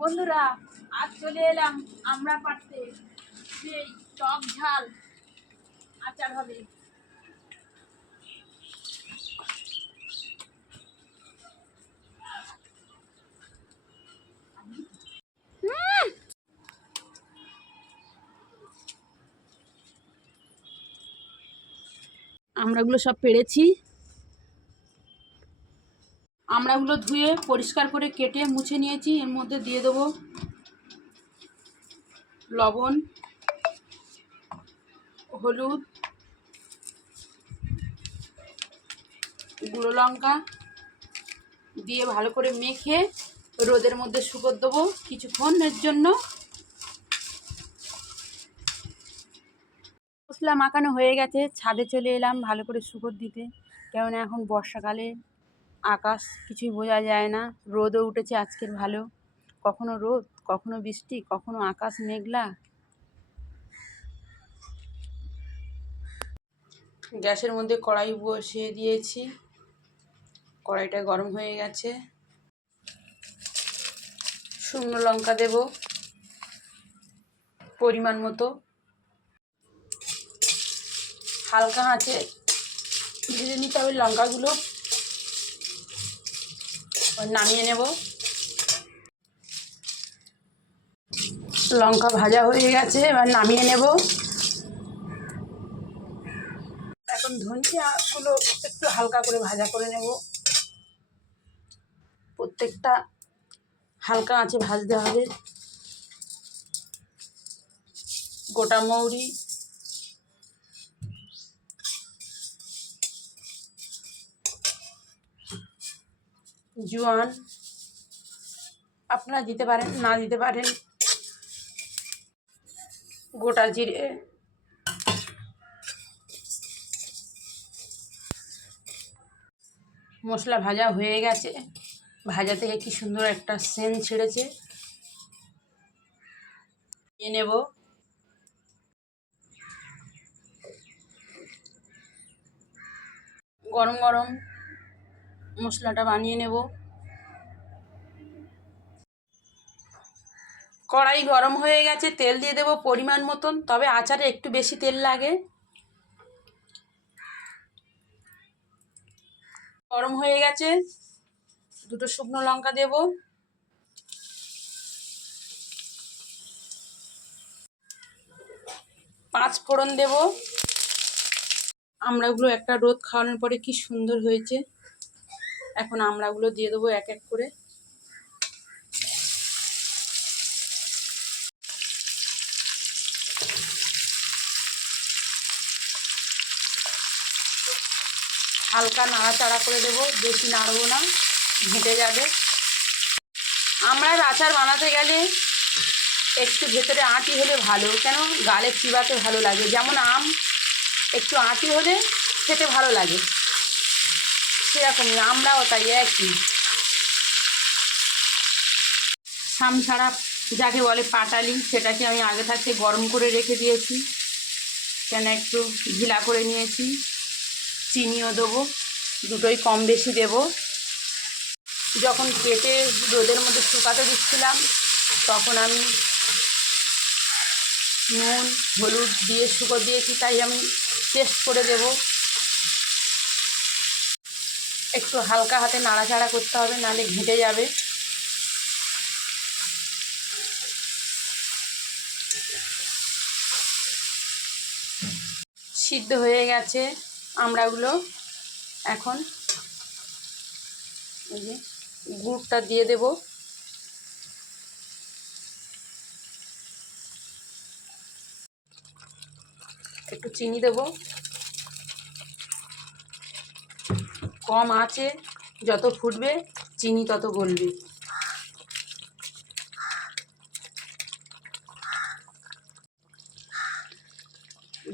বন্ধুরা, আজ চলে এলাম আমরা পাড়তে। সেই টক ঝাল আচার হবে। আমড়াগুলো সব পেড়েছি। আমড়াগুলো ধুয়ে পরিষ্কার করে কেটে মুছে নিয়েছি। এর মধ্যে দিয়ে দেবো লবণ, হলুদ, গুঁড়ো লঙ্কা দিয়ে ভালো করে মেখে রোদের মধ্যে শুকোতে দেবো কিছুক্ষণের জন্য। মশলা মাখানো হয়ে গেছে, ছাদে চলে এলাম ভালো করে শুকোতে দিতে। কেননা এখন বর্ষাকালে আকাশ কিছুই বোঝা যায় না। রোদও উঠেছে আজকের ভালো, কখনো রোদ কখনো বৃষ্টি কখনো আকাশ মেঘলা। গ্যাসের মধ্যে কড়াই বসিয়ে দিয়েছি, কড়াইটা গরম হয়ে গেছে। শুকনো লঙ্কা দেব পরিমাণ মতো, হালকা আঁচে ভেজে নিতে হবে লঙ্কাগুলো। নামিয়ে নেব। লঙ্কা ভাজা হয়ে গেছে, এবার নামিয়ে নেব। এখন ধনিয়াগুলো একটু হালকা করে ভাজা করে নেব। প্রত্যেকটা হালকা আঁচে ভাজতে হবে। গোটা মৌরি, জোয়ান আপনারা দিতে পারেন, না দিতে পারেন। গোটা জিরে, মশলা ভাজা হয়ে গেছে। ভাজা থেকে কি সুন্দর একটা সেন্ট ছেড়েছে। নিয়ে নেব। গরম গরম মশলাটা বানিয়ে নেব। কড়াই গরম হয়ে গেছে, তেল দিয়ে দেব পরিমাণ মতন, তবে আচারে একটু বেশি তেল লাগে। গরম হয়ে গেছে, দুটো শুকনো লঙ্কা দেব, 5 ফোড়ন দেব। আমড়াগুলো একটা রোদ খাওয়ানোর পরে কি সুন্দর হয়েছে। এখন আমড়াগুলো দিয়ে দেবো এক এক করে। হালকা নাড়াচাড়া করে দেবো, বেশি নাড়বো না, ঘেঁটে যাবে। আমড়ার আচার বানাতে গেলে একটু ভেতরে আঁটি হলে ভালো, কেন গালে চিবাতে ভালো লাগে। যেমন আম একটু আঁটি হলে খেতে ভালো লাগে, সেরকমই আমরাও তাই একই। ছাড়া যাকে বলে পাটালি, সেটাকে আমি আগে থাকতে গরম করে রেখে দিয়েছি, কেন একটু ঢিলা করে নিয়েছি। চিনিও দেবো, দুটোই কম বেশি দেব। যখন কেটে রোদের মধ্যে শুকাতে দিচ্ছিলাম তখন আমি নুন হলুদ দিয়ে শুকো দিয়েছি, তাই আমি টেস্ট করে দেব। একটু হালকা হাতে নাড়াচাড়া করতে হবে, নাহলে ঘেঁটে যাবে। সিদ্ধ হয়ে গেছে আমড়াগুলো। এখন এই যে গুড়টা দিয়ে দেব। একটু চিনি দেব। কম আঁচে যত ফুটবে চিনি তত গলবে।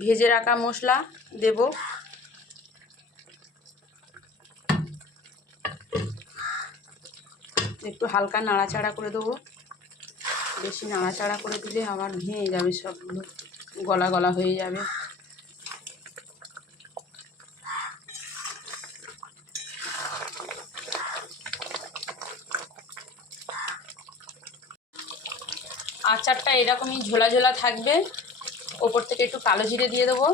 ভেজে রাখা মশলা দেব। একটু হালকা নাড়াচাড়া করে দেবো, বেশি নাড়াচাড়া করে দিলে আবার ভেঙে যাবে, সবগুলো গলা গলা হয়ে যাবে। আচারটা এরকমই ঝোলা ঝোলা থাকবে। ওপর থেকে একটু কালো জিরে দিয়ে দেবো,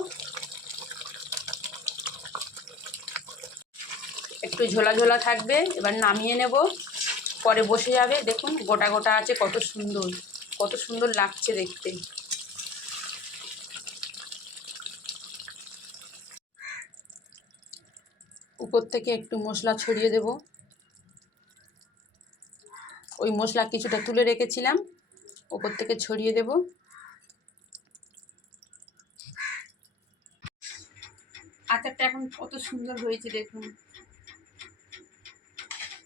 একটু ঝোলা ঝোলা থাকবে। এবার নামিয়ে নেব, পরে বসে যাবে। দেখুন গোটা গোটা আছে, কত সুন্দর, কত সুন্দর লাগছে দেখতে। উপর থেকে একটু মশলা ছড়িয়ে দেব। ওই মশলা কিছুটা তুলে রেখেছিলাম, উপর থেকে ছড়িয়ে দেব। আচারটা এখন কত সুন্দর হয়েছে দেখুন।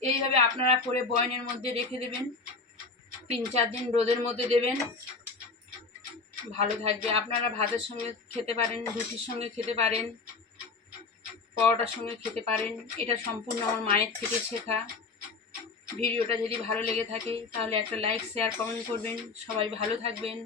এইভাবে আপনারা করে বয়নের মধ্যে রেখে দেবেন, 3-4 দিন রোদের মধ্যে দেবেন, ভালো থাকবে। আপনারা ভাতের সঙ্গে খেতে পারেন, রুটির সঙ্গে খেতে পারেন, পরোটার সঙ্গে খেতে পারেন। এটা সম্পূর্ণ আমার মায়ের থেকে শেখা। ভিডিওটা যদি ভালো লেগে থাকে তাহলে একটা লাইক, শেয়ার, কমেন্ট করবেন। সবাই ভালো থাকবেন।